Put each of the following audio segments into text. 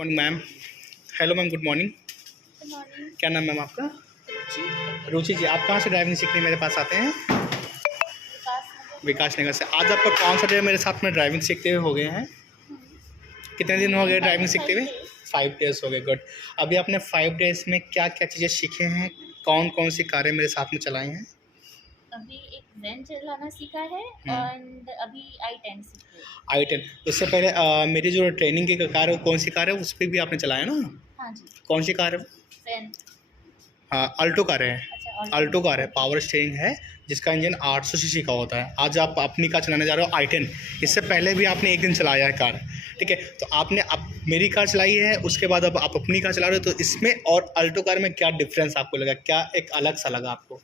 Morning ma'am. Hello ma'am, good morning. Good morning. क्या नाम ma'am आपका? रुचि। रुचि जी, आप कहाँ से ड्राइविंग सीखने मेरे पास आते हैं? विकास नगर। विकास नगर से। आज आपका कौन सा डे मेरे साथ में ड्राइविंग सीखते हुए हो गए हैं? कितने दिन हो गए ड्राइविंग सीखते हुए? 5 डेज़ हो गए। गुड। अभी आपने 5 डेज़ में क्या क्या चीज़ें सीखे हैं? कौन कौन सी कारें मेरे साथ में चलाई हैं? अभी एक वैन चलाना सीखा है और अभी i10 सीख रही हूँ। i10। उससे पहले मेरी जो ट्रेनिंग की कार है वो कौन सी कार है? उस पर भी आपने चलाया ना? हाँ जी। कौन सी कार है? वैन। हाँ, अल्टो कार है। अच्छा, अल्टो कार है, पावर स्टीयरिंग है, जिसका इंजन 800 सीसी का होता है। आज आप अपनी कार चलाने जा रहे हो i10। इससे पहले भी आपने एक दिन चलाया है कार, ठीक है? तो आपने अब मेरी कार चलाई है, उसके बाद अब आप अपनी कार चला रहे हो, तो इसमें और अल्टो कार में क्या डिफरेंस आपको लगा? क्या एक अलग सा लगा आपको?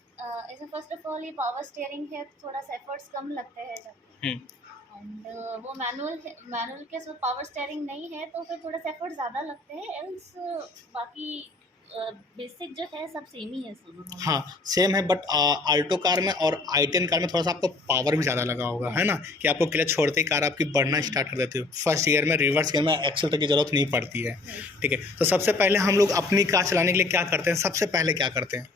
इसमें फर्स्ट ऑफ ऑल ये पावर स्टीयरिंग है, थोड़ा सा एफर्ट्स कम लगते हैं जब। एंड वो मैनुअल है, मैनुअल के साथ पावर स्टीयरिंग नहीं है तो फिर थोड़ा सा एफर्ट ज़्यादा लगते हैं। एल्स बाकी बेसिक जो है सब सेम ही है दोनों में। हाँ, सेम है, बट अल्टो कार में और i10 कार में थोड़ा सा आपको पावर भी ज़्यादा लगा होगा, है ना? कि आपको क्लच छोड़ते ही कार आपकी बढ़ना स्टार्ट कर देती है। फर्स्ट ईयर में रिवर्स गियर में एक्सेलेटर की ज़रूरत नहीं पड़ती है, ठीक है? तो सबसे पहले हम लोग अपनी कार चलाने के लिए क्या करते हैं? सबसे पहले क्या करते हैं?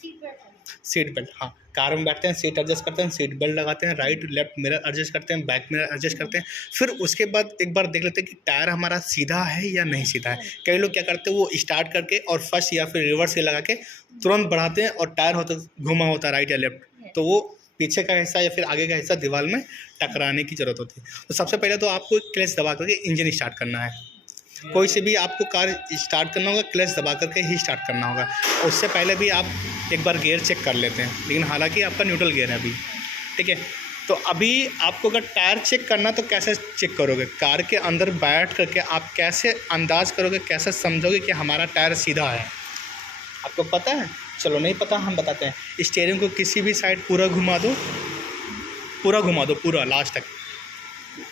सीट बेल्ट है। Seat belt. हाँ, कार में बैठते हैं, सीट एडजस्ट करते हैं, सीट बेल्ट लगाते हैं, राइट लेफ्ट मिरर एडजस्ट करते हैं, बैक मिरर एडजस्ट करते हैं। फिर उसके बाद एक बार देख लेते हैं कि टायर हमारा सीधा है या नहीं सीधा है। कई लोग क्या करते हैं, वो स्टार्ट करके और फर्स्ट या फिर रिवर्स गियर लगा के तुरंत बढ़ाते हैं और टायर होता घुमा होता है राइट या लेफ्ट, तो वो पीछे का हिस्सा या फिर आगे का हिस्सा दीवार में टकराने की ज़रूरत होती है। तो सबसे पहले तो आपको क्लच दबा करके इंजन स्टार्ट करना है। कोई से भी आपको कार स्टार्ट करना होगा, क्लच दबा करके ही स्टार्ट करना होगा। उससे पहले भी आप एक बार गियर चेक कर लेते हैं, लेकिन हालांकि आपका न्यूट्रल गियर है अभी, ठीक है? तो अभी आपको अगर टायर चेक करना तो कैसे चेक करोगे? कार के अंदर बैठ करके आप कैसे अंदाज़ करोगे, कैसे समझोगे कि हमारा टायर सीधा है? आपको पता है? चलो, नहीं पता, हम बताते हैं। स्टीयरिंग को किसी भी साइड पूरा घुमा दो, पूरा घुमा दो, पूरा लास्ट तक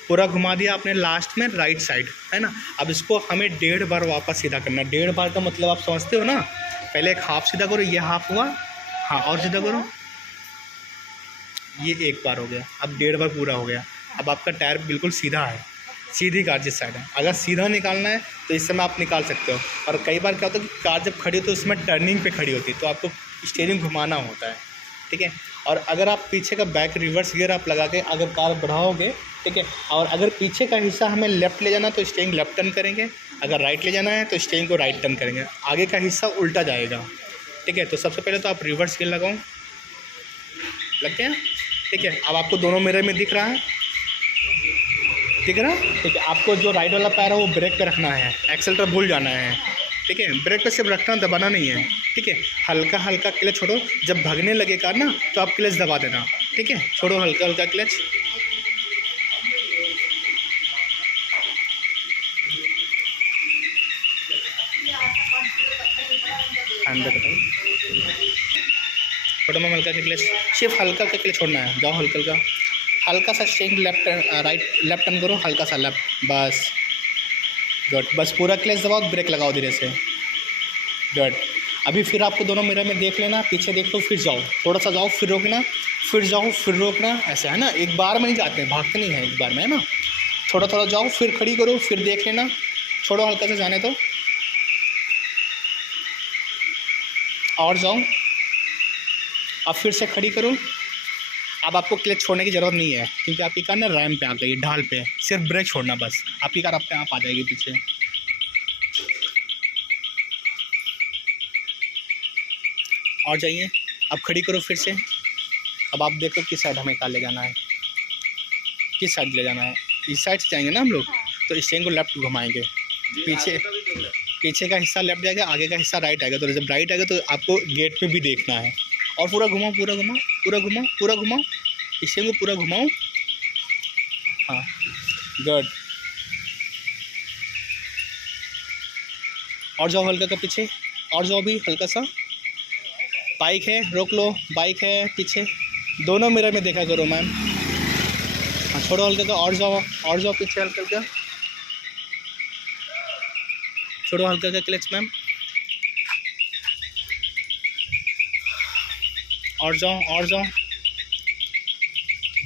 पूरा घुमा दिया आपने, लास्ट में राइट साइड, है ना? अब इसको हमें 1.5 बार वापस सीधा करना है। 1.5 बार का मतलब आप समझते हो ना? पहले एक हाफ सीधा करो, ये हाफ हुआ, हाँ, और सीधा करो, ये एक बार हो गया। अब 1.5 बार पूरा हो गया। अब आपका टायर बिल्कुल सीधा है, सीधी कार जिस साइड है। अगर सीधा निकालना है तो इस समय आप निकाल सकते हो। और कई बार क्या होता है कि कार जब खड़ी होती है तो उसमें टर्निंग पे खड़ी होती है, तो आपको स्टीयरिंग घुमाना होता है, ठीक है? और अगर आप पीछे का बैक रिवर्स गियर आप लगा के अगर कार बढ़ाओगे, ठीक है, और अगर पीछे का हिस्सा हमें लेफ़्ट ले जाना तो स्टीयरिंग लेफ़्ट टर्न करेंगे, अगर राइट ले जाना है तो स्टीयरिंग को राइट टर्न करेंगे, आगे का हिस्सा उल्टा जाएगा, ठीक है? तो सबसे पहले तो आप रिवर्स गियर लगाओ, लगते हैं, ठीक है? अब आपको दोनों मिरर में दिख रहा है, ठीक है ना? ठीक है, आपको जो राइट वाला पैर है वो ब्रेक पे रखना है, एक्सेलेटर भूल जाना है, ठीक है? ब्रेक पे सिर्फ रखना, दबाना नहीं है, ठीक है? हल्का हल्का क्लच छोड़ो, जब भगने लगे कार ना तो आप क्लच दबा देना, ठीक है? छोड़ो हल्का हल्का क्लच। छोड़ो मैम हल्का सा क्लच, सिर्फ हल्का का क्लच छोड़ना है। जाओ हल्का हल्का, हल्का सा steering left right left turn करो, हल्का सा लेफ्ट, बस गुड। बस पूरा क्लच दबाओ, ब्रेक लगाओ धीरे से, गुड। अभी फिर आपको दोनों मिरर में देख लेना, पीछे देख लो, फिर जाओ, थोड़ा सा जाओ, फिर रोकना, फिर जाओ, फिर रोकना, ऐसे, है ना? एक बार में नहीं जाते हैं, भागते नहीं हैं एक बार में, है ना? थोड़ा थोड़ा जाओ, फिर खड़ी करो, फिर देख लेना, छोड़ो हल्का से जाने दो, और जाओ, अब फिर से खड़ी करो। अब आपको क्लच छोड़ने की ज़रूरत नहीं है, क्योंकि आपकी कार ना रैम पे आ गई, ढाल पे, सिर्फ ब्रेक छोड़ना बस, आपकी कार अपने आप आ जाएगी पीछे। और जाइए, अब खड़ी करो फिर से। अब आप देखो किस साइड हमें कार ले जाना है, किस साइड ले जाना है? इस साइड से जाएंगे ना हम लोग, तो स्टीयरिंग को लेफ्ट घुमाएंगे, पीछे का हिस्सा लेफ्ट जाएगा, आगे का हिस्सा राइट आएगा। तो जब राइट आएगा तो आपको गेट पे भी देखना है। और पूरा घुमाओ, पूरा घुमाओ, पूरा घुमाओ, पूरा घुमाओ, स्टीयरिंग को पूरा घुमाओ, हाँ, गुड। और जाओ हल्का का पीछे, और जाओ भी हल्का सा। बाइक है, रोक लो, बाइक है पीछे, दोनों मिरर में देखा करो मैम। हाँ, छोड़ो हल्का का, और जाओ पीछे हल्का का, छोड़ो हल्का का क्लच मैम, और जाओ,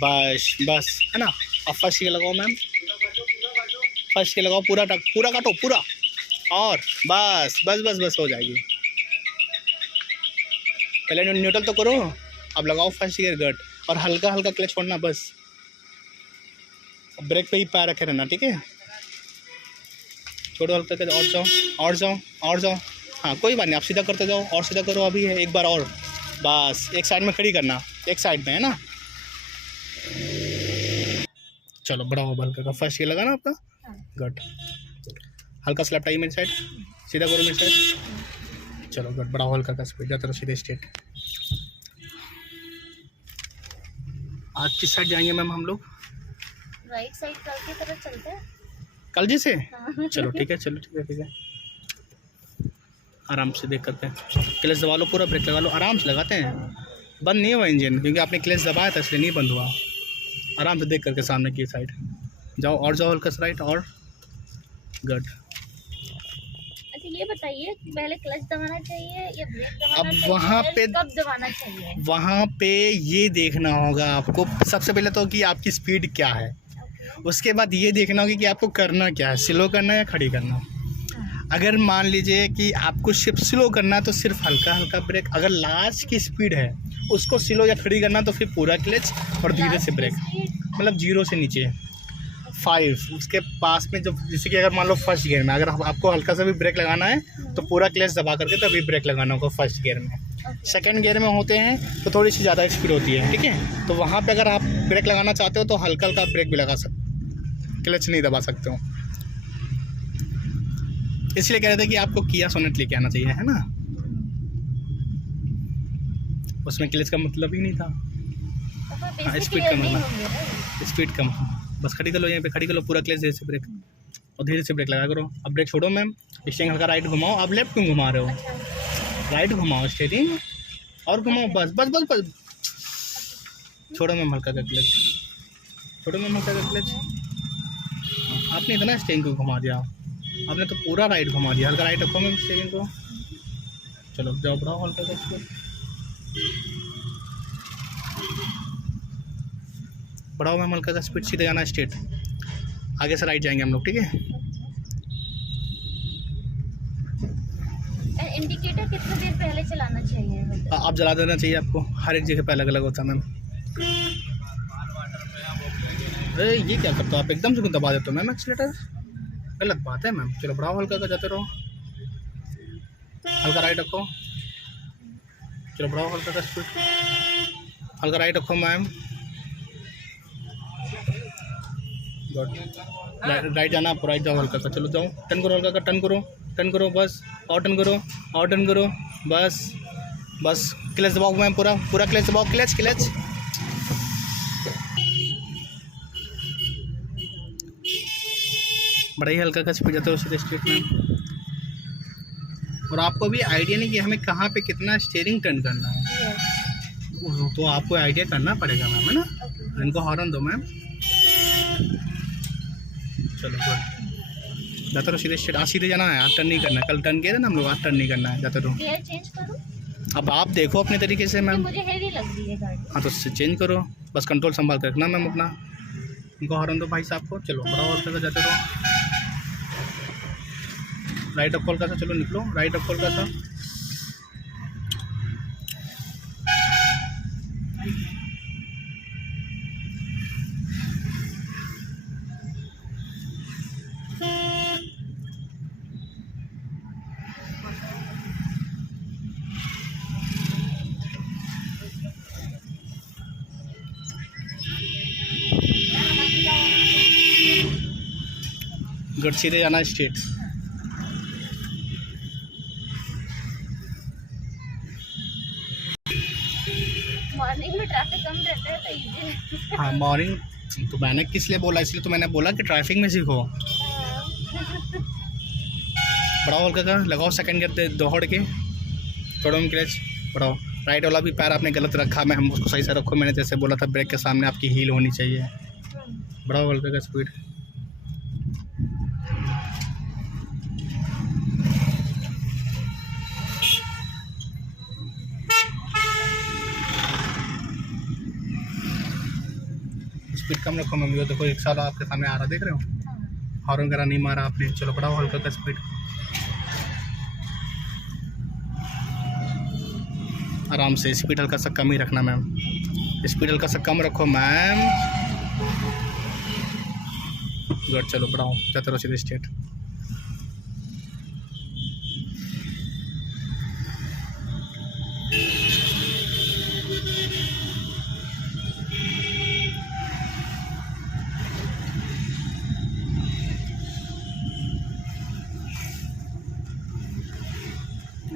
बस बस, है ना? अब फर्स्ट गियर लगाओ मैम, फर्स्ट गियर लगाओ, पूरा काटो, पूरा, और बस बस बस बस हो जाएगी। पहले न्यूट्रल तो करो, अब लगाओ फर्स्ट गियर गट और हल्का हल्का क्लच छोड़ना बस। ब्रेक पे ही पैर रखे रहना, ठीक है। छोड़ो हल्का कर, और जाओ और जाओ और जाओ। हाँ कोई बात नहीं, आप सीधा करते जाओ और सीधा करो। अभी है एक बार और, बस एक साइड में खड़ी करना, एक साइड में है ना। चलो बड़ा हो हल्का का फर्स्ट गियर लगाना आपका गट, हल्का स्लैप टाइम मेरी साइड, सीधा करो मेरी साइड। चलो गट बड़ा हल्का का स्पीड जाते रहो सीधे स्ट्रेट। आज किस साइड जाएंगे मैम हम लोग? राइट साइड कल की तरफ चलते हैं। कल जी से? हाँ। चलो ठीक है, चलो ठीक है ठीक है। आराम से देख करते हैं। क्लच दबा लो, पूरा ब्रेक लगा लो, आराम से लगाते हैं। बंद नहीं हुआ इंजन, क्योंकि आपने क्लच दबाया था इसलिए नहीं बंद हुआ। आराम से देख करके सामने की साइड जाओ और जाओ हल्का साइड और गट। अच्छा ये बताइए पहले क्लच दबाना चाहिए या ब्रेक दबाना अब चाहिए? वहाँ पे कब दबाना चाहिए? वहाँ पे ये देखना होगा आपको सबसे पहले तो कि आपकी स्पीड क्या है। उसके बाद ये देखना होगा कि आपको करना क्या है, स्लो करना है या खड़ी करना। अगर मान लीजिए कि आपको सिर्फ स्लो करना है तो सिर्फ हल्का हल्का ब्रेक, अगर लास्ट की स्पीड है उसको स्लो या खड़ी करना तो फिर पूरा क्लच और धीरे से ब्रेक, मतलब 0 से नीचे 5 उसके पास में। जब जैसे कि अगर मान लो फर्स्ट गियर में अगर आपको हल्का सा भी ब्रेक लगाना है तो पूरा क्लच दबा करके तभी ब्रेक लगाना होगा फर्स्ट गियर में। सेकंड गियर में होते हैं तो थोड़ी सी ज़्यादा स्पीड होती है, ठीक है। तो वहाँ पे अगर आप ब्रेक लगाना चाहते हो तो हल्का हल्का ब्रेक भी लगा सकते, क्लच नहीं दबा सकते हो। इसलिए कह रहे थे कि आपको किया सोनेट लेके आना चाहिए, है ना। उसमें क्लच का मतलब ही नहीं था। हाँ स्पीड कम है, स्पीड कम, बस खड़ी कर लो, यहीं पे खड़ी कर लो, पूरा क्लच धीरे से ब्रेक और धीरे से ब्रेक लगा करो। अब ब्रेक छोड़ो मैम, स्टीयरिंग हल्का राइट घुमाओ। आप लेफ्ट क्यों घुमा रहे हो? राइट घुमाओ स्टीयरिंग और घुमाओ, बस बस बस बस। छोड़ो मैम हल्का का क्लच, छोड़ो मैम हल्का का क्लच। आपने इतना स्टीयरिंग को घुमा दिया, आपने तो पूरा राइट घुमा दिया। हल्का राइट रखो मैम स्टीयरिंग को। चलो जाओ बढ़ाओ हल्का का स्पीड, बढ़ाओ मैम हल्का का स्पीड, सीधे जाना स्ट्रेट। आगे से राइट जाएंगे हम लोग, ठीक है। इंडिकेटर कितनी देर पहले चलाना चाहिए? आप जला देना चाहिए आपको, हर एक जगह पे अलग अलग होता है मैम। अरे ये क्या करते हो आप, एकदम से क्यों दबा देते हो मैम एक्सीलेटर? गलत बात है मैम। चलो बढ़ाओ हल्का का, जाते रहो, हल्का राइट रखो। चलो बढ़ाओ हल्का का स्पीड, हल्का राइट रखो मैम। राइट जाना, आप राइट जाओ हल्का का। चलो जाओ, टर्न करो हल्का का, टर्न करो, टर्न करो बस, और टर्न करो, और टर्न करो बस बस। क्लच दबाओ मैम, पूरा पूरा क्लच दबाओ, क्लच क्लच। बड़ा ही हल्का का स्पीड जाता है उसी स्ट्रीट में। और आपको भी आइडिया नहीं कि हमें कहाँ पे कितना स्टीयरिंग टर्न करना है, तो आपको आइडिया करना पड़ेगा मैम, है ना। इनको हॉर्न दो मैम। चलो गुड, जाते रहो सीधे स्ट्रेट। आज सीधे जाना है, आज टर्न नहीं करना है। कल टर्न किया था ना हम लोग, आज टर्न नहीं करना है। जाते रहो। गियर चेंज करूं? अब आप देखो अपने तरीके से मैम। मुझे हेवी लग रही है गाड़ी। हाँ तो चेंज करो, बस कंट्रोल संभाल कर रखना मैम अपना। इनको हॉर्न दो भाई साहब को। चलो बड़ा और करके जाते रहो, राइट अप हल्का सा, चलो निकलो राइट अप हल्का सा। गट सीधे जाना स्ट्रेट। मॉर्निंग में ट्रैफिक कम रहता है तो इजी। हाँ मॉर्निंग तो मैंने किस लिए बोला, इसलिए तो मैंने बोला कि ट्रैफिक में सीखो। बढ़ाओ हल्का का, लगाओ सेकंड गियर दौड़ के, छोड़ो में क्लच, बढ़ाओ। राइट वाला भी पैर आपने गलत रखा, मैं हम उसको सही से रखो। मैंने जैसे बोला था ब्रेक के सामने आपकी हील होनी चाहिए। बढ़ाओ हल्का का स्पीड। स्पीड कम रखो मैम। ये देखो रिक्शा वाला आपके सामने आ रहा, देख रहे हो, हॉर्न वगैरह नहीं मारा आपने। चलो बढ़ाओ हल्का का स्पीड। आराम से। स्पीड हल्का सा कम ही रखना मैम, स्पीड हल्का सा कम रखो मैम। गुड, चलो बढ़ाओ, जाते रहो सीधे स्ट्रेट।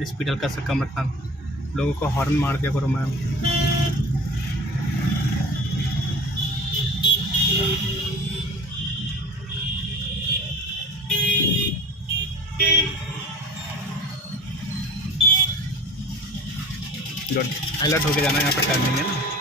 स्पीड हल्का सा कम रखना, लोगों को हॉर्न मार दिया करो मैम। गुड, अलर्ट होके जाना, यहाँ पर टाइमिंग है ना।